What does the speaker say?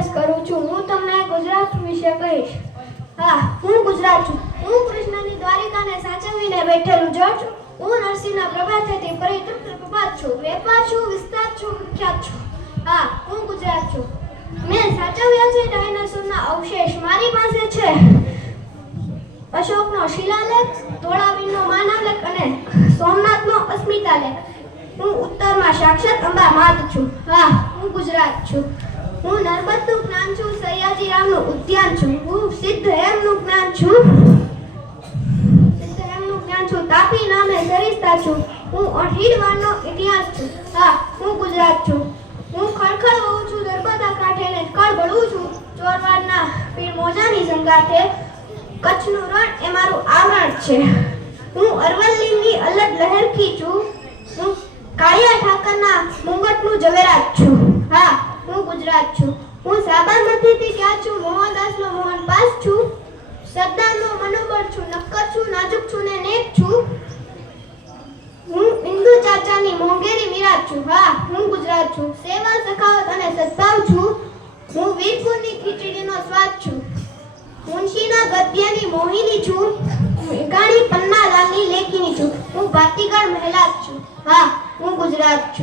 અભ્યાસ કરું છું. હું તમને ગુજરાત વિશે કહીશ. હા, હું ગુજરાત છું. હું કૃષ્ણની દ્વારિકાને સાચવીને બેઠેલું જળ છું હું નરસિંહના પ્રભાતેથી પરિતૃપ્ત પ્રભાત છું. વેપાર છું, વિસ્તાર છું વિખ્યાત છું. હા, હું ગુજરાત છું. મેં સાચવ્યા છે ડાયનાસોરના અવશેષ. મારી પાસે છે અશોકનો શિલાલેખ, ધોળાવીરનો માનવલેખ અને સોમનાથનો અસ્મિતાલેખ. હું ઉત્તરમાં સાક્ષાત અંબા માત છું. હા, હું ગુજરાત છું. હું નર્મદનું જ્ઞાન છું, સયાજીરામનું ઉદ્યાન છું, હું સિદ્ધ હેમનું જ્ઞાન છું. સિદ્ધ હેમનું જ્ઞાન છું, તાપી નામે સરિસ્તા છું. હું અઢીડવારનો ઇતિહાસ છું. હા, હું ગુજરાત છું. હું ખળખળ હોઉં છું, નર્મદા કાંઠે ને કળ ભળું છું. ચોરવાડના પીર મોજાની સંગાથે કચ્છનું રણ એ મારું આવરણ છે. હું અરવલ્લીની અલગ લહેરખી છું હું કાળિયા ઠાકરના મુંગટનું ઝવેરાત છું હા હું ગુજરાત છું. હું સાબરમતીથી ક્યાં છું? મોહનદાસનો મોહન પાસ છું. સરદારનો મનોબળ છું. નક્કર છું, નાજુક છું ને નેક છું. હું બિંદુ ચાચાની મોંઘેરી મિરાજ છું. હા હું ગુજરાત છું. સેવા, સખાવત અને સદભાવ છું. હું વીરપુરની ખીચડીનો સ્વાદ છું. મુનશીના ગદ્યની મોહિની છું. મેઘાણી પન્નાલાલની લેખીની છું. હું ભાતીગળ મહિલા છું. હા હું ગુજરાત છું.